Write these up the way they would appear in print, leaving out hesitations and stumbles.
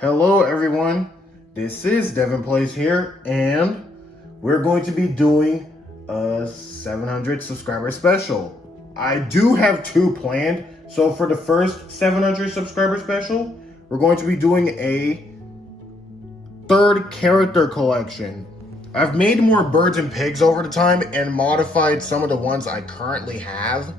Hello everyone, this is Devin Plays here, and we're going to be doing a 700 subscriber special. I do have two planned, so for the first 700 subscriber special, we're going to be doing a third character collection. I've made more birds and pigs over the time and modified some of the ones I currently have.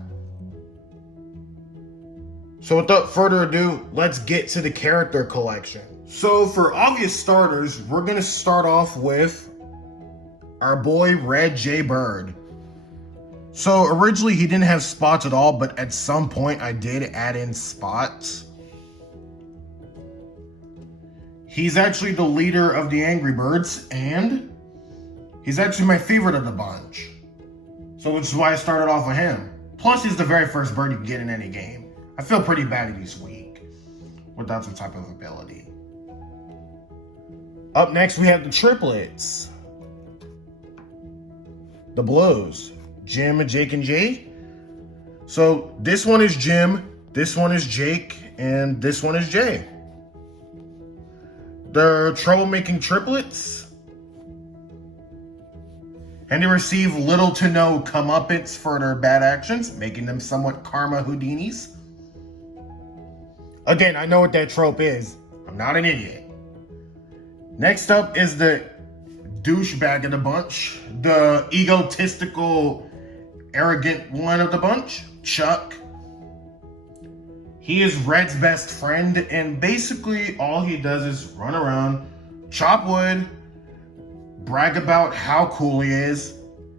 So without further ado, let's get to the character collection. So for obvious starters, we're gonna start off with our boy Red J Bird. So originally he didn't have spots at all, but at some point I did add in spots. He's actually the leader of the Angry Birds, and he's actually my favorite of the bunch. So which is why I started off with him. Plus he's the very first bird you can get in any game. I feel pretty bad that he's weak without some type of ability. Up next, we have the triplets. The Blues. Jim, Jake, and Jay. So this one is Jim, this one is Jake, and this one is Jay. They're troublemaking triplets. And they receive little to no comeuppance for their bad actions, making them somewhat karma Houdinis. Again, I know what that trope is. I'm not an idiot. Next up is the douchebag of the bunch, the egotistical, arrogant one of the bunch, Chuck. He is Red's best friend, and basically all he does is run around, chop wood, brag about how cool he is.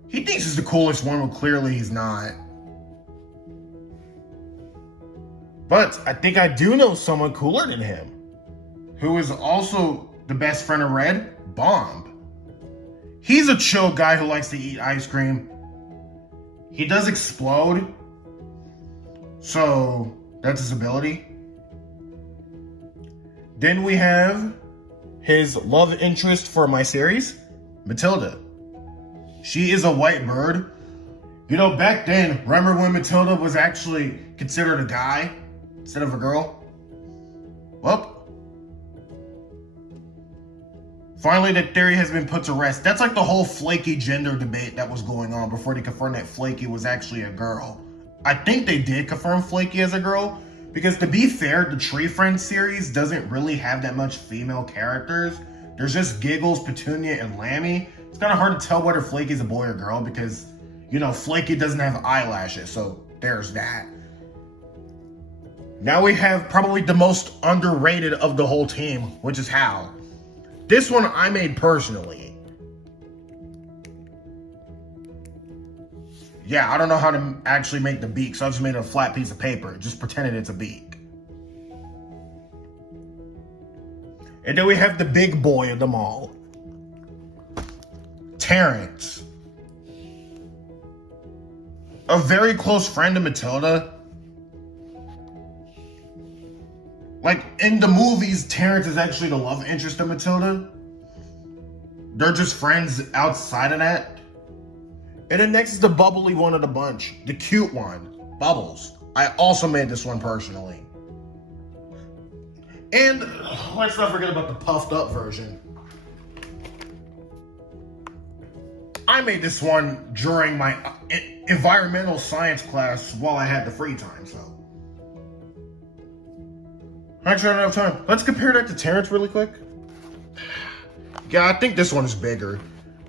He thinks he's the coolest one, but clearly he's not. But I think I do know someone cooler than him, who is also the best friend of Red, Bomb. He's a chill guy who likes to eat ice cream. He does explode, so that's his ability. Then we have his love interest for my series, Matilda. She is a white bird. You know, back then, remember when Matilda was actually considered a guy instead of a girl? Well, finally that theory has been put to rest. That's like the whole Flaky gender debate that was going on before they confirmed that Flaky was actually a girl. I think they did confirm Flaky as a girl, because to be fair, the Tree Friends series doesn't really have that much female characters. There's just Giggles, Petunia, and Lammy. It's kind of hard to tell whether Flaky's a boy or girl because, you know, Flaky doesn't have eyelashes, so there's that. Now we have probably the most underrated of the whole team, which is Hal. This one I made personally. Yeah, I don't know how to actually make the beak, so I just made a flat piece of paper, just pretending it's a beak. And then we have the big boy of them all, Terrence. A very close friend of Matilda. Like, in the movies, Terrence is actually the love interest of Matilda. They're just friends outside of that. And then next is the bubbly one of the bunch, the cute one, Bubbles. I also made this one personally. And let's not forget about the puffed up version. I made this one during my environmental science class while I had the free time, so. Actually, I don't have time. Let's compare that to Terrence really quick. Yeah, I think this one is bigger.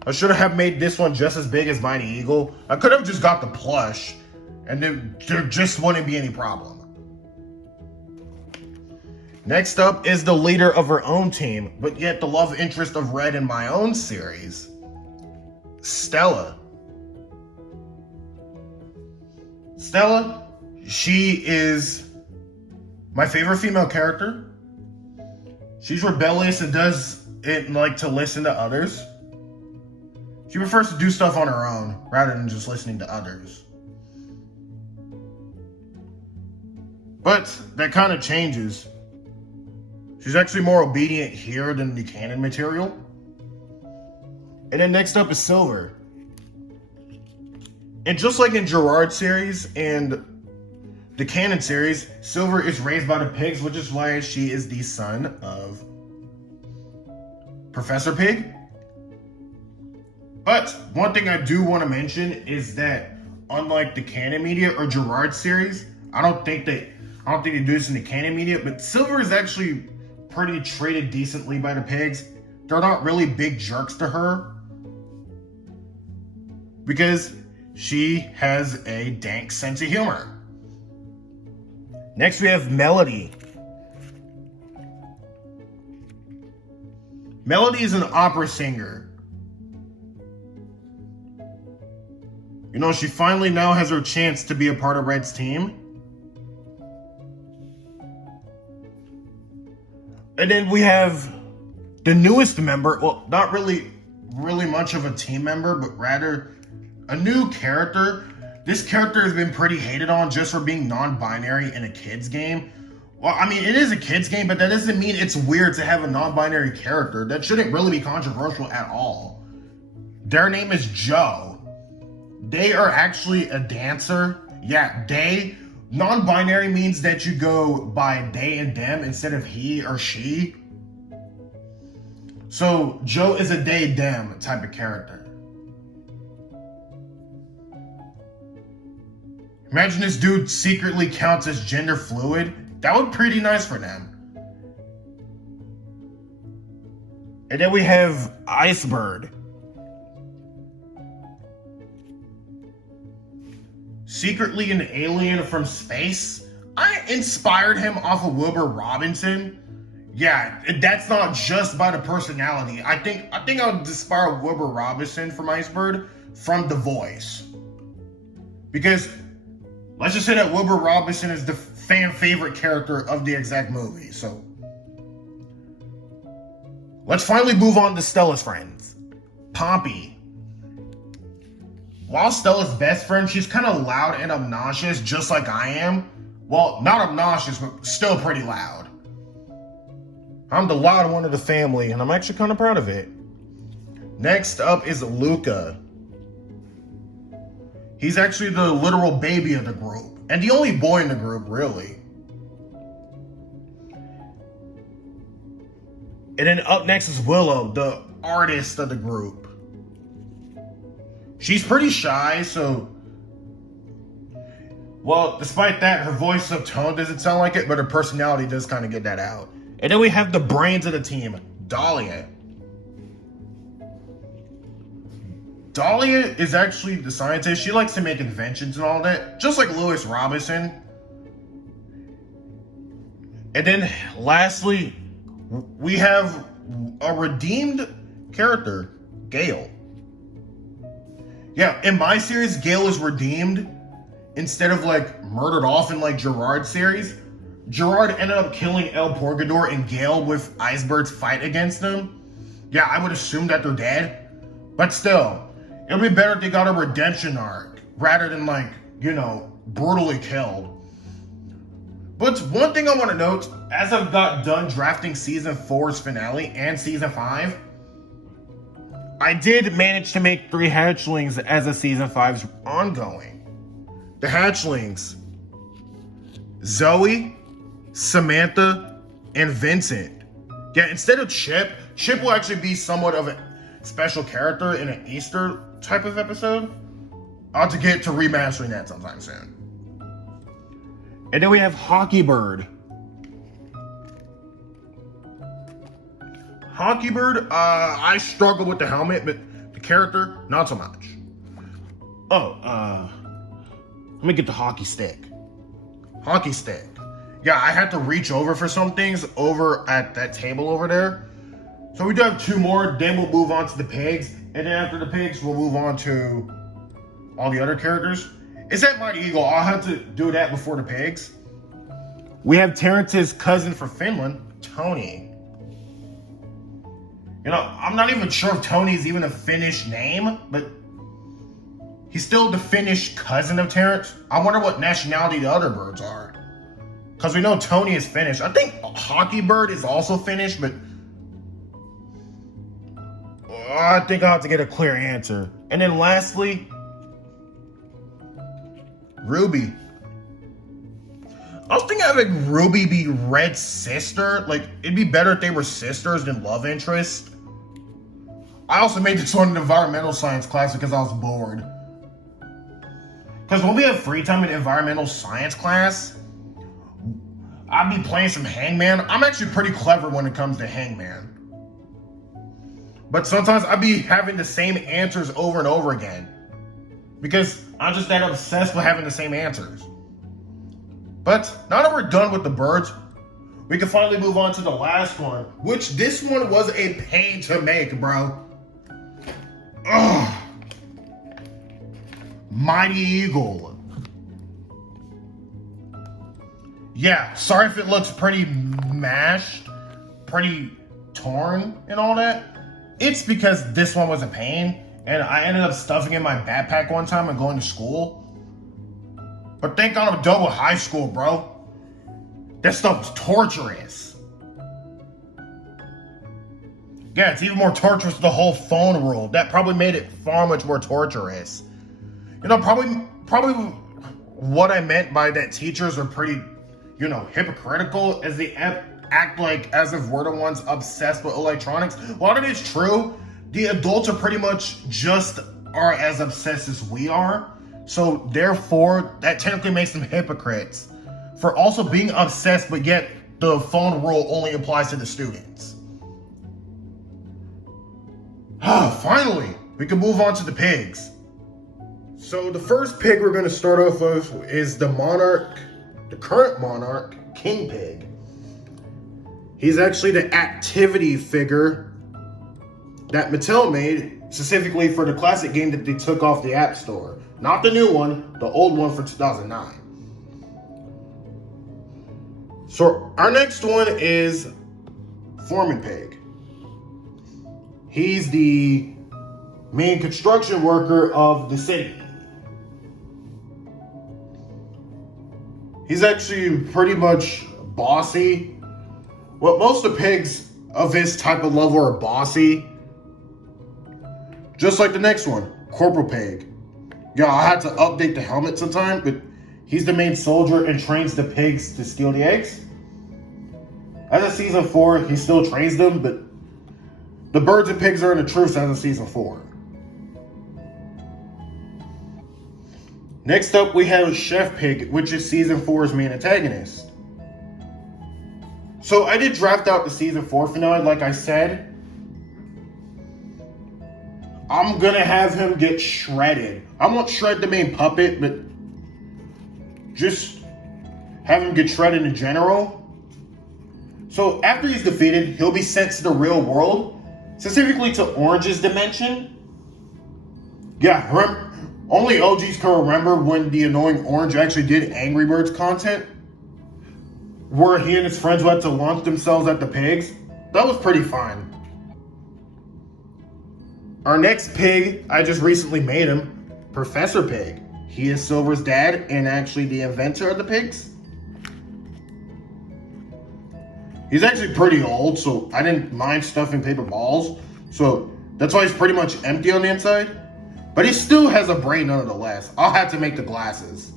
I should have made this one just as big as Mighty Eagle. I could have just got the plush, and then there just wouldn't be any problem. Next up is the leader of her own team, but yet the love interest of Red in my own series, Stella. Stella, she is my favorite female character. She's rebellious and doesn't like to listen to others. She prefers to do stuff on her own rather than just listening to others. But that kind of changes. She's actually more obedient here than the canon material. And then next up is Silver. And just like in Gerard's series and the canon series, Silver is raised by the pigs, which is why she is the son of Professor Pig. But one thing I do want to mention is that unlike the Canon Media or Gerard series, I don't think they do this in the Canon Media, but Silver is actually pretty treated decently by the pigs. They're not really big jerks to her because she has a dank sense of humor. Next we have Melody. Melody is an opera singer. You know, she finally now has her chance to be a part of Red's team. And then we have the newest member, well, not really much of a team member, but rather a new character. This character has been pretty hated on just for being non-binary in a kid's game. Well, I mean, it is a kid's game, but that doesn't mean it's weird to have a non-binary character. That shouldn't really be controversial at all. Their name is Joe. They are actually a dancer. Yeah, they. Non-binary means that you go by they and them instead of he or she. So Joe is a they, them type of character. Imagine this dude secretly counts as gender fluid. That would be pretty nice for them. And then we have Icebird. Secretly an alien from space. I inspired him off of Wilbur Robinson. Yeah, that's not just by the personality. I think I would inspire Wilbur Robinson from Icebird from The Voice. Because let's just say that Wilbur Robinson is the fan favorite character of the exact movie. So let's finally move on to Stella's friends. Pompey. While Stella's best friend, she's kind of loud and obnoxious, just like I am. Well, not obnoxious, but still pretty loud. I'm the loud one of the family, and I'm actually kind of proud of it. Next up is Luca. He's actually the literal baby of the group, and the only boy in the group, really. And then up next is Willow, the artist of the group. She's pretty shy, so... Well, despite that, her voice of tone doesn't sound like it, but her personality does kind of get that out. And then we have the brains of the team, Dahlia. Dahlia is actually the scientist. She likes to make inventions and all that, just like Lewis Robinson. And then, lastly, we have a redeemed character, Gale. Yeah, in my series, Gale is redeemed instead of like murdered off in like Gerard's series. Gerard ended up killing El Porgador and Gale with Icebird's fight against them. Yeah, I would assume that they're dead. But still, it would be better if they got a redemption arc rather than like, you know, brutally killed. But one thing I want to note, as I've got done drafting season 4's finale and season 5, I did manage to make 3 hatchlings as a season 5's ongoing. The hatchlings, Zoe, Samantha, and Vincent. Yeah, instead of Chip will actually be somewhat of a special character in an Easter type of episode. I'll have to get to remastering that sometime soon. And then we have Hockeybird. Hockeybird, I struggle with the helmet, but the character, not so much. Let me get the hockey stick. Hockey stick. Yeah, I had to reach over for some things over at that table over there. So we do have 2 more, then we'll move on to the pigs. And then after the pigs, we'll move on to all the other characters. Is that Mighty Eagle? I'll have to do that before the pigs. We have Terrence's cousin from Finland, Tony. You know, I'm not even sure if Tony's even a Finnish name, but he's still the Finnish cousin of Terrence. I wonder what nationality the other birds are. Because we know Tony is Finnish. I think Hockeybird is also Finnish, but I think I'll have to get a clear answer. And then lastly, Ruby. I was thinking having Ruby be Red's sister. Like, it'd be better if they were sisters than love interests. I also made this one in environmental science class because I was bored. Because when we have free time in environmental science class, I'd be playing some Hangman. I'm actually pretty clever when it comes to Hangman. But sometimes I'd be having the same answers over and over again. Because I'm just that obsessed with having the same answers. But now that we're done with the birds, we can finally move on to the last one. Which this one was a pain to make, bro. Ugh. Mighty Eagle. Yeah, sorry if it looks pretty mashed, pretty torn and all that. It's because this one was a pain, and I ended up stuffing it in my backpack one time and going to school. But thank God I'm done with high school, bro. That stuff was torturous. Yeah, it's even more torturous the whole phone rule. That probably made it far much more torturous. You know, probably what I meant by that teachers are pretty, you know, hypocritical as they act like as if we're the ones obsessed with electronics. While it is true, the adults are pretty much just are as obsessed as we are. So therefore, that technically makes them hypocrites for also being obsessed, but yet the phone rule only applies to the students. Finally, we can move on to the pigs. So the first pig we're going to start off with is the monarch, the current monarch, King Pig. He's actually the activity figure that Mattel made specifically for the classic game that they took off the App Store. Not the new one, the old one for 2009. So our next one is Foreman Pig. He's the main construction worker of the city. He's actually pretty much bossy. Well, most of the pigs of his type of level are bossy. Just like the next one, Corporal Pig. Yeah, I had to update the helmet sometime, but he's the main soldier and trains the pigs to steal the eggs. As of season 4, he still trains them, but the birds and pigs are in the truce as of season 4. Next up, we have Chef Pig, which is season 4's main antagonist. So I did draft out the season 4 finale, like I said. I'm gonna have him get shredded. I won't shred the main puppet, but just have him get shredded in general. So after he's defeated, he'll be sent to the real world, specifically to Orange's dimension. Yeah, remember, only OGs can remember when the annoying Orange actually did Angry Birds content, where he and his friends went to launch themselves at the pigs. That was pretty fun. Our next pig, I just recently made him, Professor Pig. He is Silver's dad and actually the inventor of the pigs. He's actually pretty old, so I didn't mind stuffing paper balls. So that's why he's pretty much empty on the inside. But he still has a brain nonetheless. I'll have to make the glasses.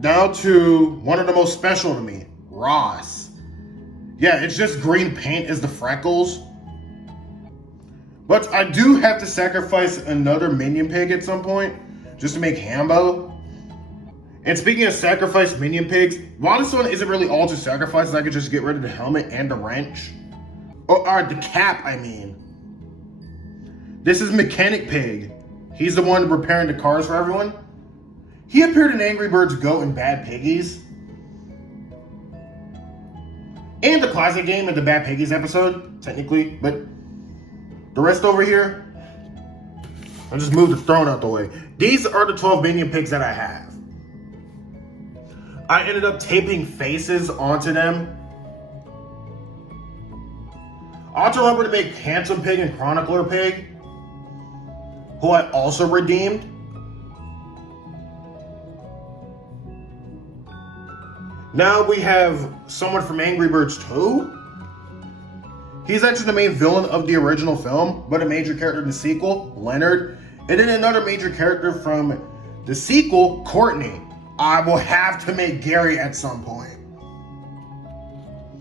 Now to one of the most special to me, Ross. Yeah, it's just green paint as the freckles. But I do have to sacrifice another minion pig at some point, just to make Hambo. And speaking of sacrificed minion pigs, while this one isn't really all to sacrifices, I could just get rid of the helmet and the wrench. Or the cap, I mean. This is Mechanic Pig. He's the one repairing the cars for everyone. He appeared in Angry Birds Go and Bad Piggies. And the classic game in the Bad Piggies episode, technically. But the rest over here, I just moved the throne out the way. These are the 12 minion pigs that I have. I ended up taping faces onto them. I also remember to make Handsome Pig and Chronicler Pig, who I also redeemed. Now we have someone from Angry Birds 2. He's actually the main villain of the original film, but a major character in the sequel, Leonard. And then another major character from the sequel, Courtney. I will have to make Gary at some point.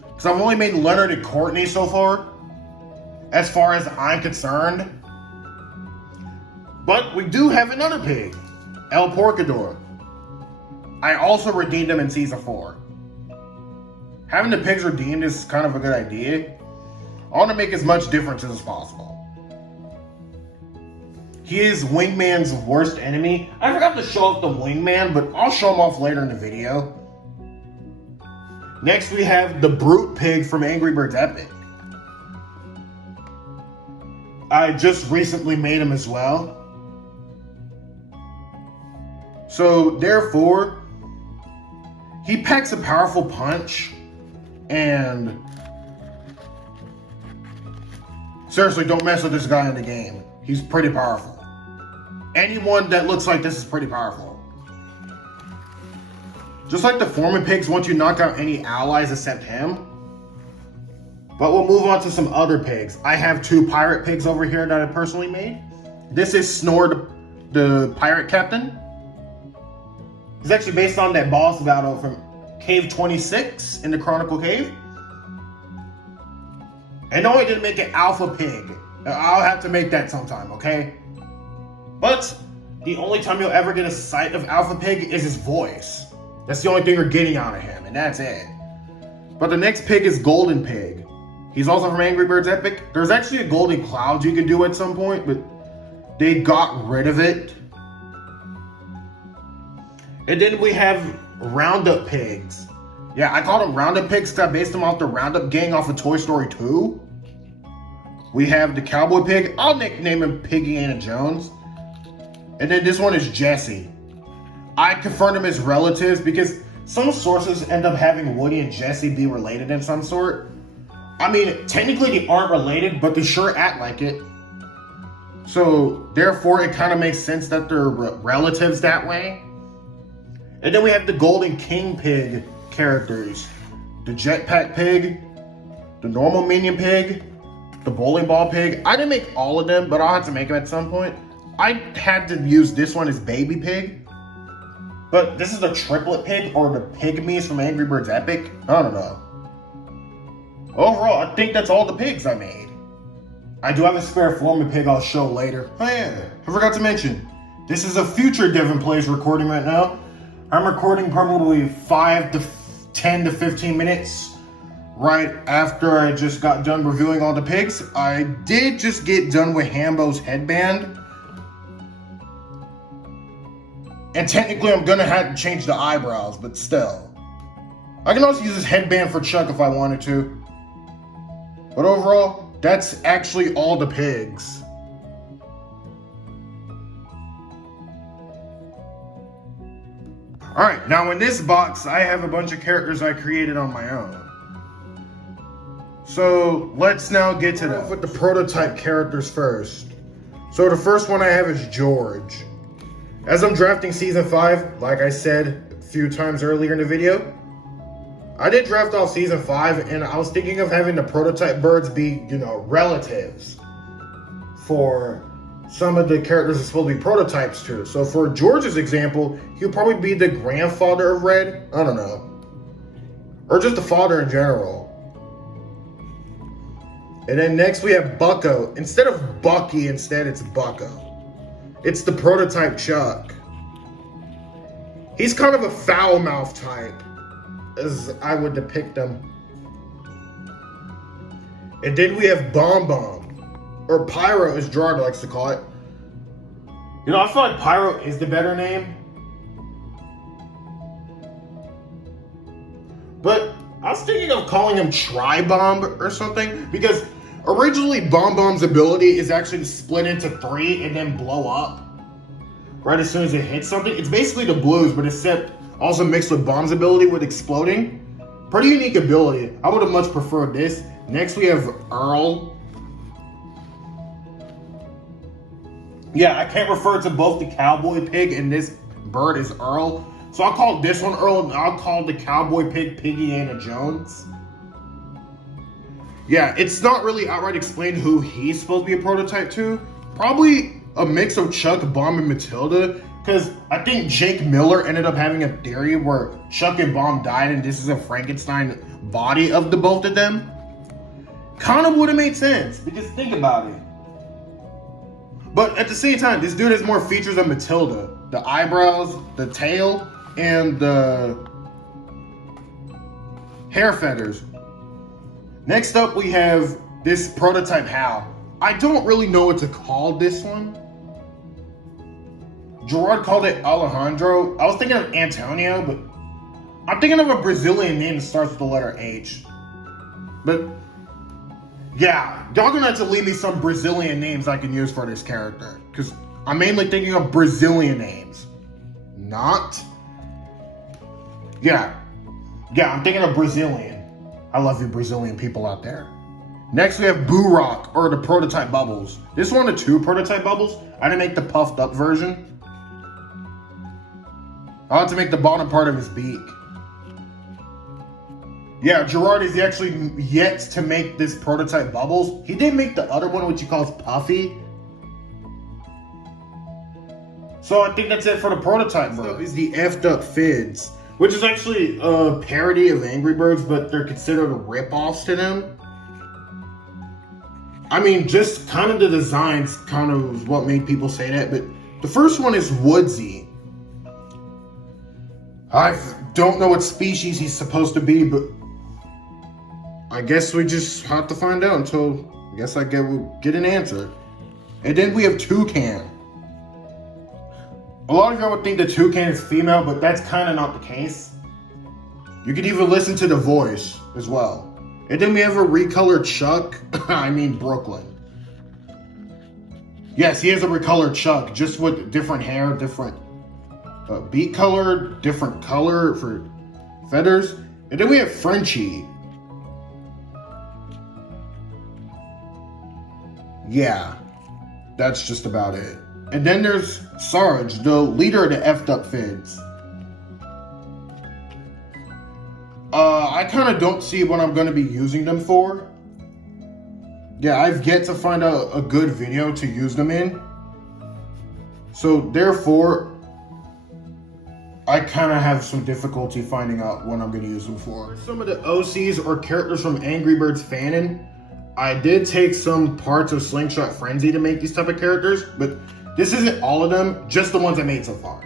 Because I've only made Leonard and Courtney so far. as far as I'm concerned. But we do have another pig, El Porcador. I also redeemed him in Season 4. Having the pigs redeemed is kind of a good idea. I want to make as much difference as possible. He is Wingman's worst enemy. I forgot to show off the Wingman, but I'll show him off later in the video. Next we have the Brute Pig from Angry Birds Epic. I just recently made him as well. So therefore, he packs a powerful punch, and seriously, don't mess with this guy in the game. He's pretty powerful. Anyone that looks like this is pretty powerful. Just like the Foreman pigs, once you knock out any allies except him. But we'll move on to some other pigs. I have 2 pirate pigs over here that I personally made. This is Snore, the pirate captain. It's actually based on that boss battle from Cave 26 in the Chronicle Cave. And no, I didn't make an alpha pig. I'll have to make that sometime, okay? But the only time you'll ever get a sight of Alpha Pig is his voice. That's the only thing you're getting out of him, and that's it. But the next pig is Golden Pig. He's also from Angry Birds Epic. There's actually a Golden Cloud you can do at some point, but they got rid of it. And then we have Roundup Pigs. Yeah, I call them Roundup Pigs because I based them off the Roundup gang off of Toy Story 2. We have the Cowboy Pig. I'll nickname him Piggy-Anna Jones. And then this one is Jesse. I confirmed them as relatives because some sources end up having Woody and Jesse be related in some sort. I mean, technically they aren't related, but they sure act like it. So, therefore, it kind of makes sense that they're relatives that way. And then we have the Golden King Pig characters. The Jetpack Pig, the Normal Minion Pig, the Bowling Ball Pig. I didn't make all of them, but I'll have to make them at some point. I had to use this one as Baby Pig. But this is the Triplet Pig, or the Pygmies from Angry Birds Epic. I don't know. Overall, I think that's all the pigs I made. I do have a spare Foreman pig I'll show later. Oh yeah, I forgot to mention. This is a future Devin Plays recording right now. I'm recording probably 5 to 10 to 15 minutes right after I just got done reviewing all the pigs. I did just get done with Hambo's headband. And technically I'm gonna have to change the eyebrows, but still. I can also use this headband for Chuck if I wanted to. But overall, that's actually all the pigs. Alright, now in this box, I have a bunch of characters I created on my own. So, let's now get to that. With the prototype characters first. So the first one I have is George. As I'm drafting Season 5, like I said a few times earlier in the video, I did draft off Season 5, and I was thinking of having the prototype birds be, relatives for some of the characters are supposed to be prototypes too. So for George's example, he'll probably be the grandfather of Red. I don't know. Or just the father in general. And then next we have Bucko. Instead of Bucky, it's Bucko. It's the prototype Chuck. He's kind of a foul-mouthed type, as I would depict him. And then we have Bomb Bomb, or Pyro as Gerard likes to call it. I feel like Pyro is the better name. But I was thinking of calling him Tri-Bomb or something, because originally Bomb Bomb's ability is actually to split into 3 and then blow up right as soon as it hits something. It's basically the Blues, but except also mixed with Bomb's ability with exploding. Pretty unique ability. I would have much preferred this. Next we have Earl. Yeah, I can't refer to both the Cowboy Pig and this bird as Earl. So I'll call this one Earl, and I'll call the Cowboy Pig Piggy-Anna Jones. Yeah, it's not really outright explained who he's supposed to be a prototype to. Probably a mix of Chuck, Bomb, and Matilda. Because I think Jake Miller ended up having a theory where Chuck and Bomb died and this is a Frankenstein body of the both of them. kind of would have made sense, because think about it. But at the same time, this dude has more features than Matilda. The eyebrows, the tail, and the hair feathers. Next up, we have this prototype Hal. I don't really know what to call this one. Gerard called it Alejandro. I was thinking of Antonio, but I'm thinking of a Brazilian name that starts with the letter H. But yeah, y'all gonna have to leave me some Brazilian names I can use for this character, because I'm mainly thinking of Brazilian names. Not. Yeah, I'm thinking of Brazilian. I love you Brazilian people out there. Next we have Boo Rock, or the prototype Bubbles. This is one of the 2 prototype Bubbles. I didn't make the puffed up version. I'll have to make the bottom part of his beak. Yeah, Gerard is actually yet to make this prototype Bubbles. He did make the other one, which he calls Puffy. So I think that's it for the prototype bird. Next up is the effed up Fids, which is actually a parody of Angry Birds, but they're considered rip-offs to them. I mean, just kind of the designs kind of is what made people say that, but the first one is Woodsy. I don't know what species he's supposed to be, but I guess we just have to find out until I guess we'll get an answer. And then we have Toucan. A lot of y'all would think that Toucan is female, but that's kind of not the case. You could even listen to the voice as well. And then we have a recolored Chuck. I mean Brooklyn. Yes, he has a recolored Chuck, just with different hair, different beak color, different color for feathers. And then we have Frenchie. Yeah, that's just about it. And then there's Sarge, the leader of the effed up Fids. I kind of don't see what I'm going to be using them for. Yeah, I've yet to find a good video to use them in. So therefore, I kind of have some difficulty finding out what I'm going to use them for. Some of the OCs or characters from Angry Birds Fanon, I did take some parts of Slingshot Frenzy to make these type of characters, but this isn't all of them, just the ones I made so far.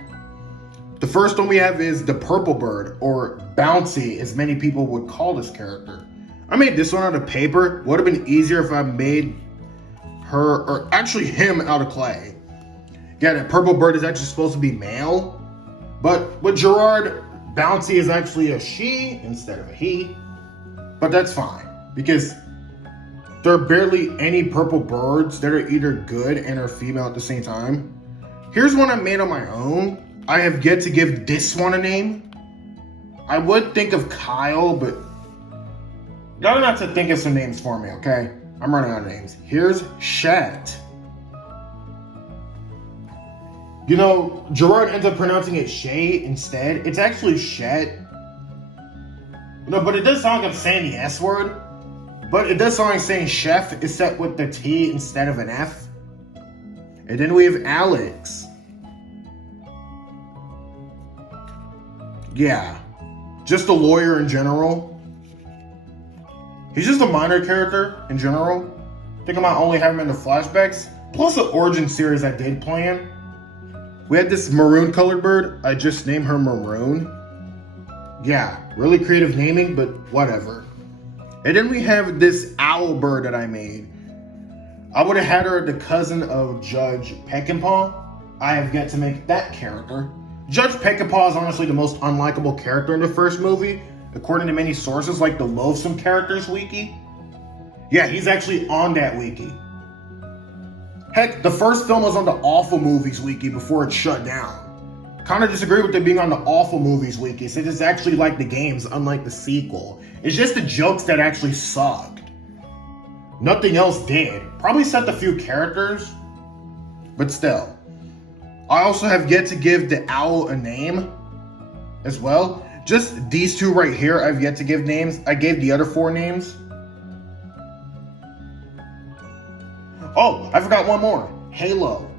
The first one we have is the Purple Bird, or Bouncy, as many people would call this character. I made this one out of paper. Would have been easier if I made her, or actually him, out of clay. Yeah, the Purple Bird is actually supposed to be male, but with Gerard, Bouncy is actually a she instead of a he. But that's fine, because there are barely any purple birds that are either good and are female at the same time. Here's one I made on my own. I have yet to give this one a name. I would think of Kyle, but y'all don't have to think of some names for me, okay? I'm running out of names. Here's Shat. You know, Gerard ends up pronouncing it Shay instead. It's actually Shat. No, but it does sound like I'm saying the S word. But it does sound like saying chef, except with the T instead of an F. And then we have Alex. Yeah, just a lawyer in general. He's just a minor character in general. I think I might only have him in the flashbacks. Plus an origin series I did plan. We had this maroon colored bird. I just named her Maroon. Yeah, really creative naming, but whatever. And then we have this owl bird that I made. I would have had her the cousin of Judge Peckinpah. I have yet to make that character. Judge Peckinpah is honestly the most unlikable character in the first movie, according to many sources like the Loathsome Characters Wiki. Yeah, he's actually on that wiki. Heck, the first film was on the Awful Movies Wiki before it shut down. Kind of disagree with it being on the Awful Movies Wiki, since it's actually like the games, unlike the sequel. It's just the jokes that actually sucked. Nothing else did. Probably set a few characters, but still. I also have yet to give the owl a name as well. Just these two right here, I've yet to give names. I gave the other 4 names. Oh, I forgot one more. Halo.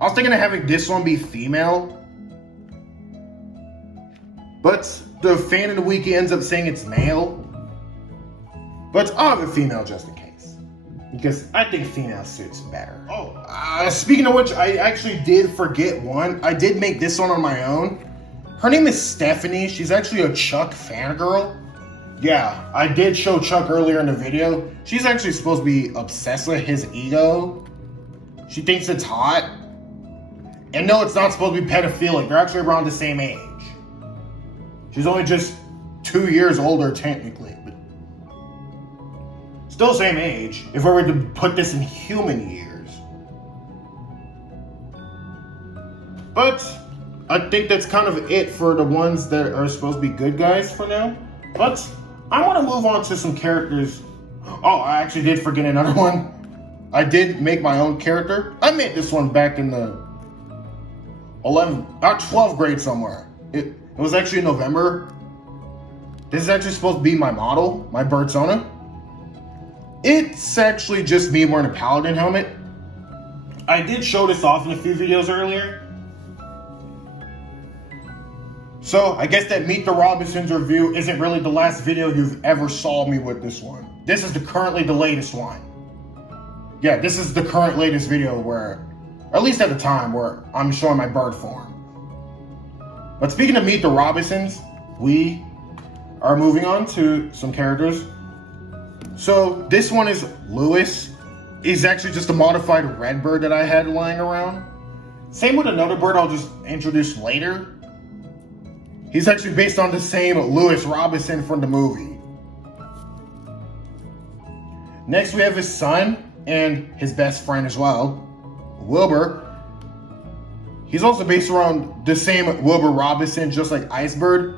I was thinking of having this one be female, but the fan of the wiki ends up saying it's male. But I'll have a female just in case. Because I think female suits better. Oh, speaking of which, I actually did forget one. I did make this one on my own. Her name is Stephanie. She's actually a Chuck fangirl. Yeah, I did show Chuck earlier in the video. She's actually supposed to be obsessed with his ego. She thinks it's hot. And no, it's not supposed to be pedophilic. They're actually around the same age. She's only just 2 years older, technically. But still same age, if I were to put this in human years. But I think that's kind of it for the ones that are supposed to be good guys for now. But I want to move on to some characters. Oh, I actually did forget another one. I did make my own character. I made this one back in the 12th grade somewhere. It was actually in November. This is actually supposed to be my model, my Birdsona. It's actually just me wearing a paladin helmet. I did show this off in a few videos earlier. So I guess that Meet the Robinsons review isn't really the last video you've ever saw me with this one. This is currently the latest one. Yeah, this is the current latest video where, at least at the time, where I'm showing my bird form. But speaking of Meet the Robinsons, we are moving on to some characters. So this one is Lewis. He's actually just a modified red bird that I had lying around. Same with another bird I'll just introduce later. He's actually based on the same Lewis Robinson from the movie. Next we have his son and his best friend as well, Wilbur. He's also based around the same Wilbur Robinson, just like Icebird.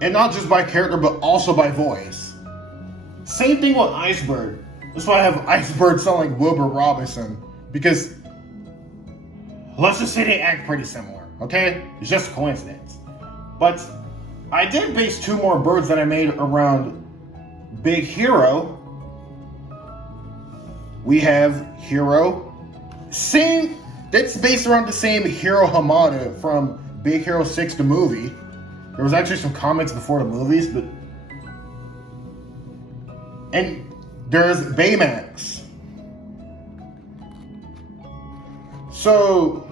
And not just by character, but also by voice. Same thing with Icebird. That's why I have Icebird sound like Wilbur Robinson. Because, let's just say they act pretty similar, okay? It's just a coincidence. But, I did base 2 more birds that I made around Big Hero. We have Hero. That's based around the same Hiro Hamada from Big Hero 6, the movie. There was actually some comments before the movies, but... And there's Baymax. So,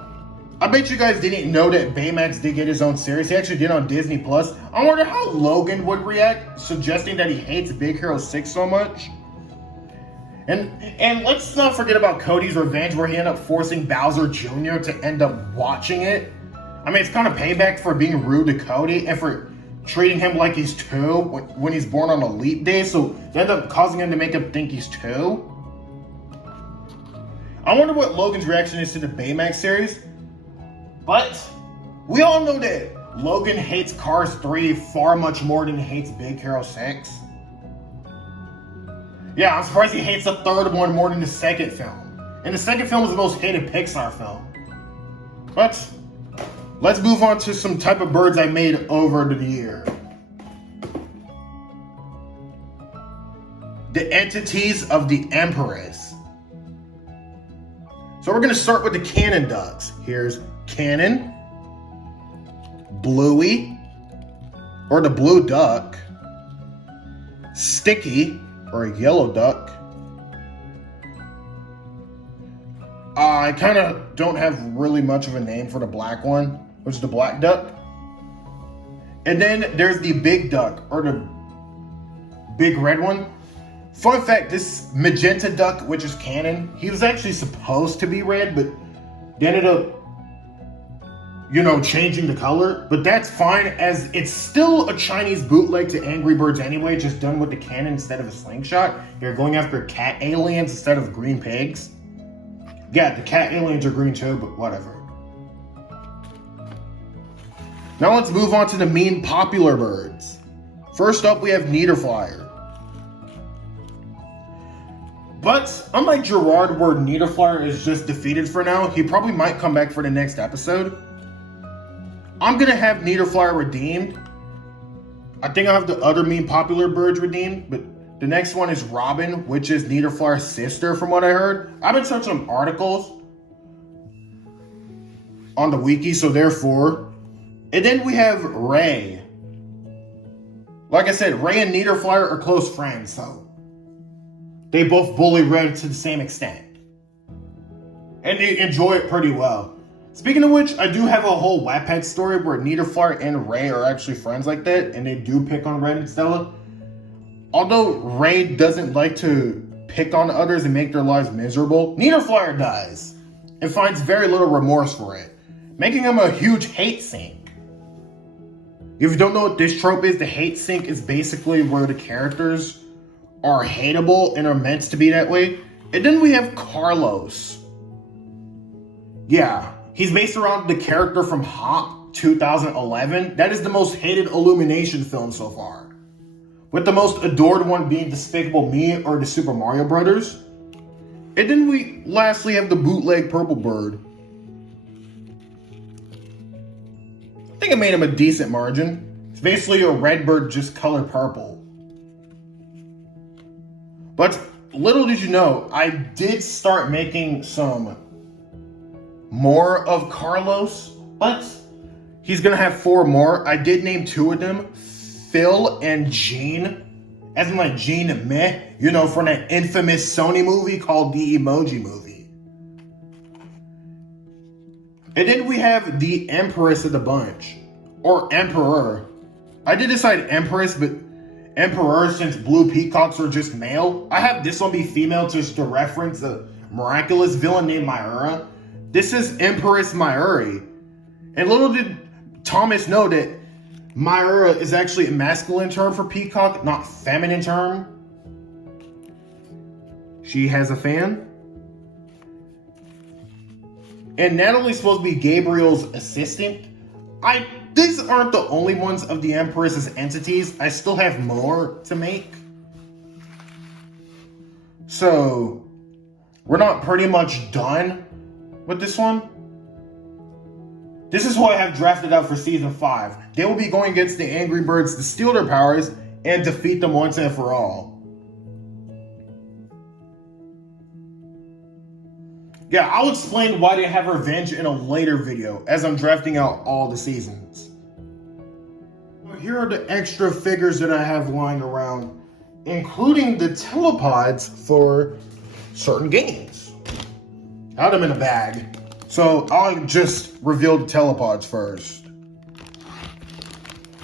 I bet you guys didn't know that Baymax did get his own series. He actually did on Disney Plus. I wonder how Logan would react, suggesting that he hates Big Hero 6 so much. And let's not forget about Cody's Revenge, where he ended up forcing Bowser Jr. to end up watching it. I mean, it's kind of payback for being rude to Cody and for treating him like he's 2 when he's born on a leap day. So they end up causing him to make him think he's 2. I wonder what Logan's reaction is to the Baymax series. But we all know that Logan hates Cars 3 far much more than he hates Big Hero 6. Yeah, I'm surprised he hates the third one more than the second film. And the second film is the most hated Pixar film. But let's move on to some type of birds I made over the year. The entities of the Empress. So we're going to start with the cannon ducks. Here's Cannon, Bluey, or the blue duck, Sticky, or a yellow duck. I kind of don't have really much of a name for the black one, which is the black duck. And then there's the big duck, or the big red one. Fun fact, this magenta duck, which is Cannon, he was actually supposed to be red, but they ended up, changing the color. But that's fine, as it's still a Chinese bootleg to Angry Birds anyway, just done with the cannon instead of a slingshot. You're going after cat aliens instead of green pigs. Yeah, the cat aliens are green too, but whatever. Now let's move on to the mean popular birds. First up, we have Niederflyer. But unlike Gerard, where Niederflyer is just defeated for now, he probably might come back for the next episode. I'm going to have Niederflyer redeemed. I think I have the other mean popular birds redeemed, but the next one is Robin, which is Niederflyer's sister from what I heard. I've been searching some articles on the wiki, so therefore. And then we have Ray. Like I said, Ray and Niederflyer are close friends, so they both bully Red to the same extent. And they enjoy it pretty well. Speaking of which, I do have a whole Wattpad story where Niederflyer and Ray are actually friends like that, and they do pick on Red and Stella. Although Ray doesn't like to pick on others and make their lives miserable, Niederflyer does, and finds very little remorse for it, making him a huge hate sink. If you don't know what this trope is, the hate sink is basically where the characters are hateable and are meant to be that way. And then we have Carlos. Yeah, he's based around the character from Hop 2011. That is the most hated Illumination film so far, with the most adored one being Despicable Me or the Super Mario Brothers. And then we lastly have the bootleg Purple Bird. I think I made him a decent margin. It's basically a red bird just colored purple. But little did you know, I did start making some more of Carlos, but he's gonna have 4 more. I did name 2 of them, Phil and Gene, as in like Gene Meh, you know, from that infamous Sony movie called The Emoji Movie. And then we have the Empress of the bunch, or Emperor. I did decide Empress, but Emperor, since blue peacocks are just male, I have this one be female just to reference a miraculous villain named Myura. This is Empress Myuri. And little did Thomas know that Myura is actually a masculine term for peacock, not feminine term. She has a fan. And Natalie's supposed to be Gabriel's assistant. These aren't the only ones of the Empress's entities. I still have more to make. So, we're not pretty much done with this one. This is who I have drafted out for Season 5. They will be going against the Angry Birds to steal their powers and defeat them once and for all. Yeah, I'll explain why they have revenge in a later video as I'm drafting out all the seasons. Here are the extra figures that I have lying around, including the telepods for certain games. I had them in a bag, so I'll just reveal the telepods first.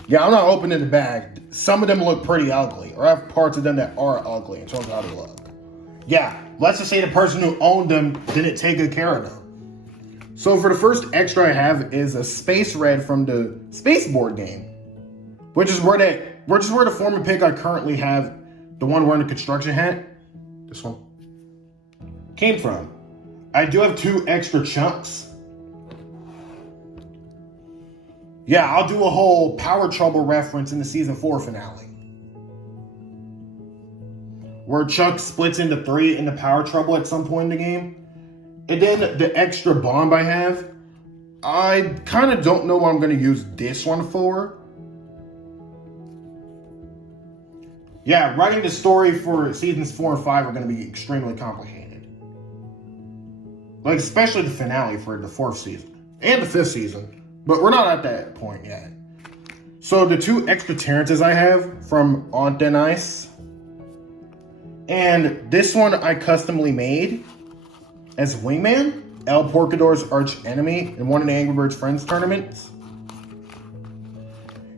Yeah, I'm not opening the bag. Some of them look pretty ugly, or I have parts of them that are ugly in terms of how they look. Yeah, let's just say the person who owned them didn't take good care of them. So for the first extra I have is a Space Red from the Space Board game, which is where the former pick I currently have, the one wearing the construction hat, this one, came from. I do have 2 extra chunks. Yeah, I'll do a whole Power Trouble reference in the Season 4 finale, where Chuck splits into 3 in the Power Trouble at some point in the game. And then the extra bomb I have, I kind of don't know what I'm going to use this one for. Yeah, writing the story for Seasons 4 and 5 are going to be extremely complicated. Like, especially the finale for the 4th season. And the 5th season. But we're not at that point yet. So the 2 extra Terrences I have from On Thin Ice. And this one I customly made as Wingman, El Porcador's arch enemy in one of the Angry Birds Friends tournaments.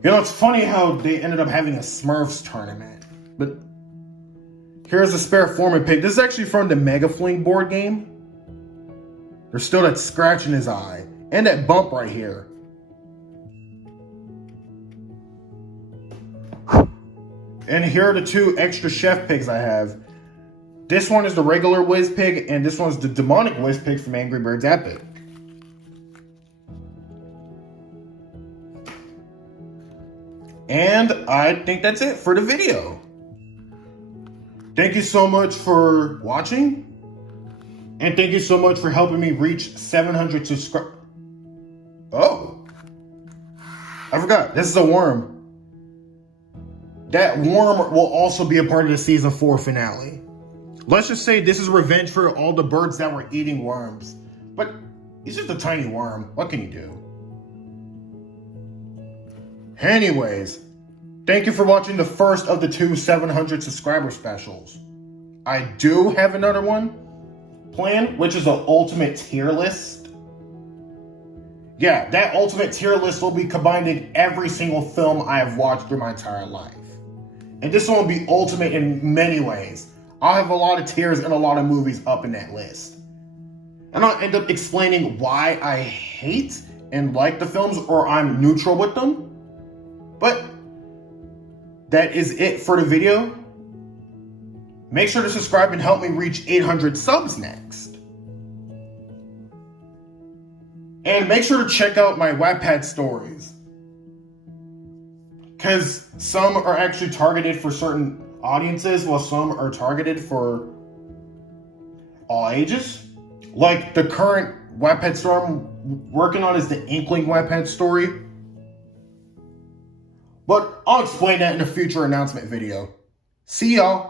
You know, it's funny how they ended up having a Smurfs tournament. But here's a spare Foreman pick. This is actually from the Mega Fling board game. There's still that scratch in his eye. And that bump right here. And here are the 2 extra chef pigs I have. This one is the regular Whiz Pig, and this one's the demonic Whiz Pig from Angry Birds Epic. And I think that's it for the video. Thank you so much for watching. And thank you so much for helping me reach 700 subscribers. Oh. I forgot. This is a worm. That worm will also be a part of the Season 4 finale. Let's just say this is revenge for all the birds that were eating worms. But he's just a tiny worm. What can you do? Anyways, thank Thank you for watching the first of the two 700 subscriber specials. I do have another one planned, which is an ultimate tier list. Yeah, that ultimate tier list will be combining every single film I have watched through my entire life. And this one will be ultimate in many ways. I'll have a lot of tiers and a lot of movies up in that list. And I'll end up explaining why I hate and like the films, or I'm neutral with them. But that is it for the video. Make sure to subscribe and help me reach 800 subs next. And make sure to check out my Wattpad stories, because some are actually targeted for certain audiences, while some are targeted for all ages. Like the current Wattpad story I'm working on is the Inkling Wattpad story. But I'll explain that in a future announcement video. See y'all.